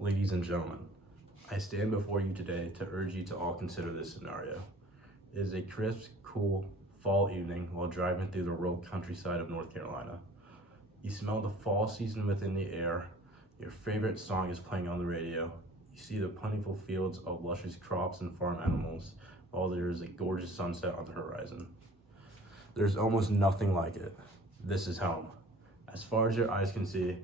Ladies and gentlemen, I stand before you today to urge you to all consider this scenario. It is a crisp, cool fall evening while driving through the rural countryside of North Carolina. You smell the fall season within the air, your favorite song is playing on the radio, you see the plentiful fields of luscious crops and farm animals, while there is a gorgeous sunset on the horizon. There's almost nothing like it. This is home. As far as your eyes can see,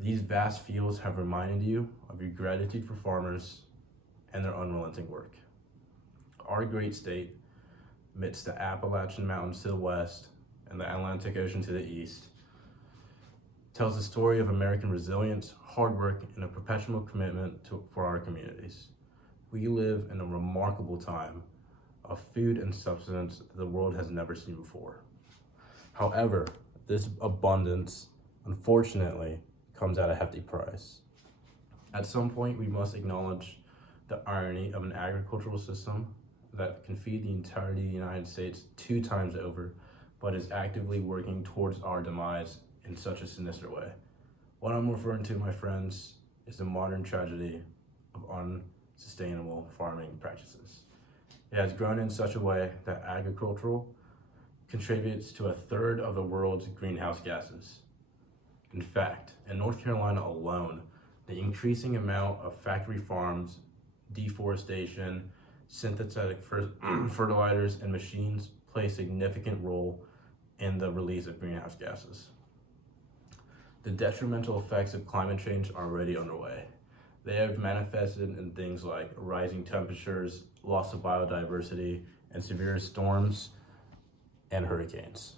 these vast fields have reminded you of your gratitude for farmers and their unrelenting work. Our great state, amidst the Appalachian Mountains to the west and the Atlantic Ocean to the east, tells the story of American resilience, hard work, and a perpetual commitment for our communities. We live in a remarkable time of food and substance the world has never seen before. However, this abundance, unfortunately, comes at a hefty price. At some point, we must acknowledge the irony of an agricultural system that can feed the entirety of the United States 2 times over, but is actively working towards our demise in such a sinister way. What I'm referring to, my friends, is the modern tragedy of unsustainable farming practices. It has grown in such a way that agricultural contributes to 1/3 of the world's greenhouse gases. In fact, in North Carolina alone, the increasing amount of factory farms, deforestation, synthetic fertilizers, and machines play a significant role in the release of greenhouse gases. The detrimental effects of climate change are already underway. They have manifested in things like rising temperatures, loss of biodiversity, and severe storms and hurricanes.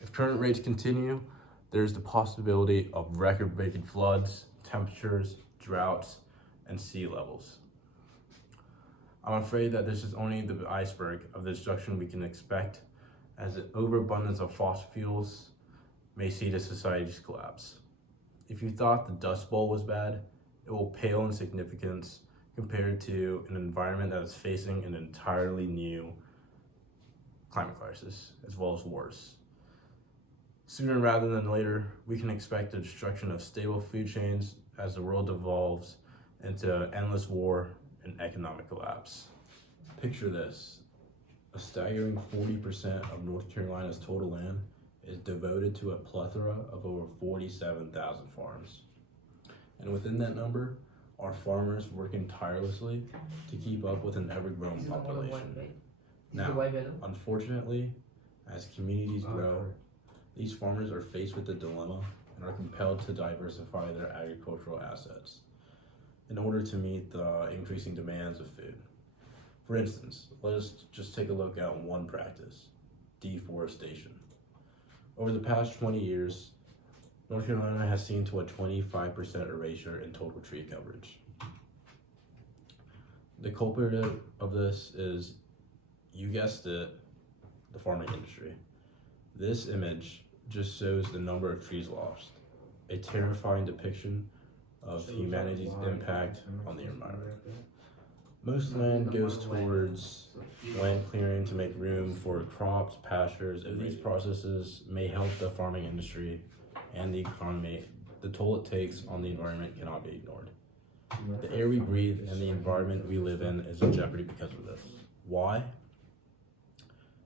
If current rates continue, there's the possibility of record-breaking floods, temperatures, droughts, and sea levels. I'm afraid that this is only the iceberg of the destruction we can expect, as the overabundance of fossil fuels may see the society's collapse. If you thought the Dust Bowl was bad, it will pale in significance compared to an environment that is facing an entirely new climate crisis, as well as wars. Sooner rather than later, we can expect the destruction of stable food chains as the world devolves into endless war and economic collapse. Picture this: a staggering 40% of North Carolina's total land is devoted to a plethora of over 47,000 farms. And within that number are farmers working tirelessly to keep up with an ever-growing population. Now, unfortunately, as communities grow, these farmers are faced with a dilemma and are compelled to diversify their agricultural assets in order to meet the increasing demands of food. For instance, let us just take a look at one practice: deforestation. Over the past 20 years, North Carolina has seen to a 25% erasure in total tree coverage. The culprit of this is, you guessed it, the farming industry. This image just shows the number of trees lost, a terrifying depiction of humanity's impact on the environment. Most land goes towards land clearing to make room for crops, pastures, and these processes may help the farming industry and the economy. The toll it takes on the environment cannot be ignored. The air we breathe and the environment we live in is in jeopardy because of this. Why?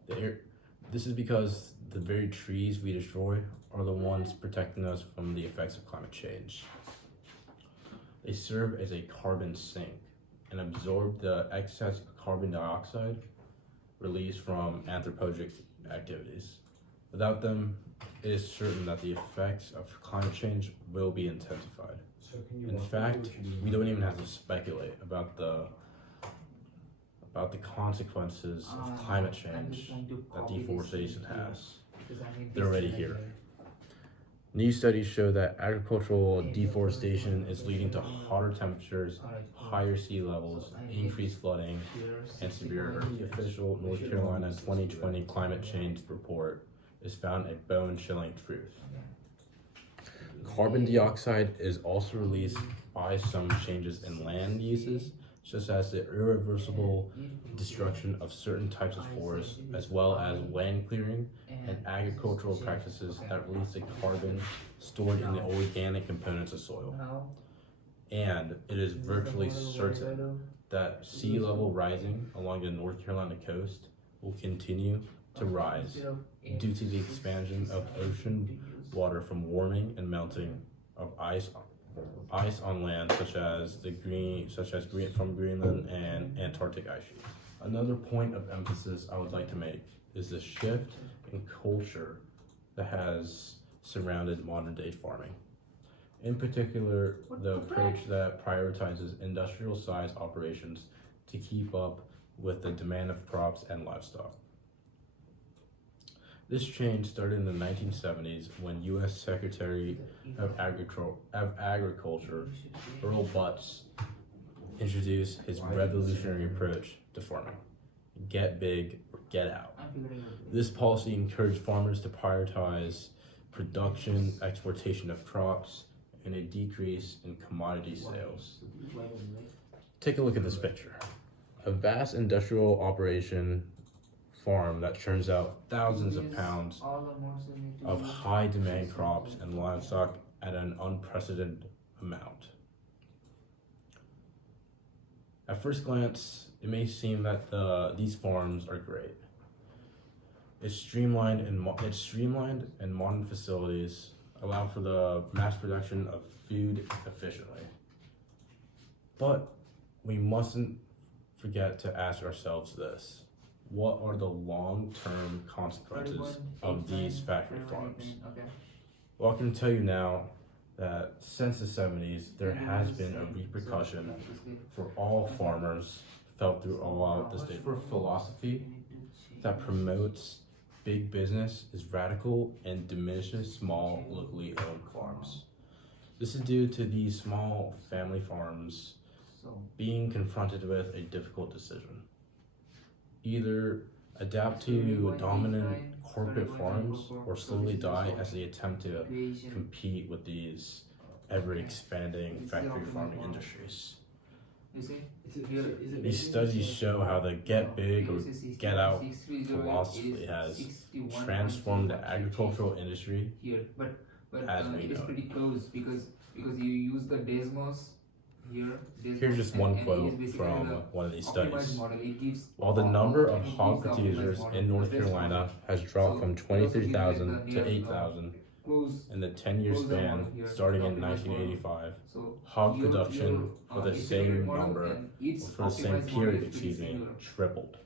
This is because the very trees we destroy are the ones protecting us from the effects of climate change. They serve as a carbon sink and absorb the excess carbon dioxide released from anthropogenic activities. Without them, it is certain that the effects of climate change will be intensified. In fact, we don't even have to speculate about the consequences of climate change that deforestation has. They're already here. New studies show that agricultural deforestation is leading to hotter temperatures, higher sea levels, increased flooding, and severe earth. The official North Carolina 2020 climate change report is found a bone-chilling truth. Carbon dioxide is also released by some changes in land uses, such as the irreversible destruction of certain types of forests, as well as land clearing and agricultural practices that release the carbon stored in the organic components of soil. and it is virtually certain that sea level rising along the North Carolina coast will continue to rise due to the expansion of ocean water from warming and melting of ice on land, such as from Greenland and Antarctic ice sheets. Another point of emphasis I would like to make is the shift in culture that has surrounded modern day farming. In particular, the approach that prioritizes industrial size operations to keep up with the demand of crops and livestock. This change started in the 1970s when U.S. Secretary of Agriculture Earl Butz introduced his revolutionary approach to farming: get big or get out. This policy encouraged farmers to prioritize production, exportation of crops, and a decrease in commodity sales. Take a look at this picture. A vast industrial operation farm that churns out thousands of pounds of high demand crops and livestock at an unprecedented amount. At first glance, it may seem that these farms are great. It's streamlined and modern facilities allow for the mass production of food efficiently. But we mustn't forget to ask ourselves this: what are the long-term consequences of these factory farms? Well, I can tell you now that since the 70s, there has been a repercussion for all farmers felt through all of the state. For philosophy that promotes big business is radical and diminishes small, locally owned farms. This is due to these small family farms being confronted with a difficult decision: either adapt to dominant corporate farms or slowly die as they attempt to compete with these ever-expanding factory farming industries. These studies show how the get big or get out philosophy has transformed the agricultural industry as we know it. Here's just one quote from one of these studies. While the number of hog producers in North Carolina has dropped from 23,000 to 8,000 in the 10-year span starting in 1985, hog production for the same period, tripled.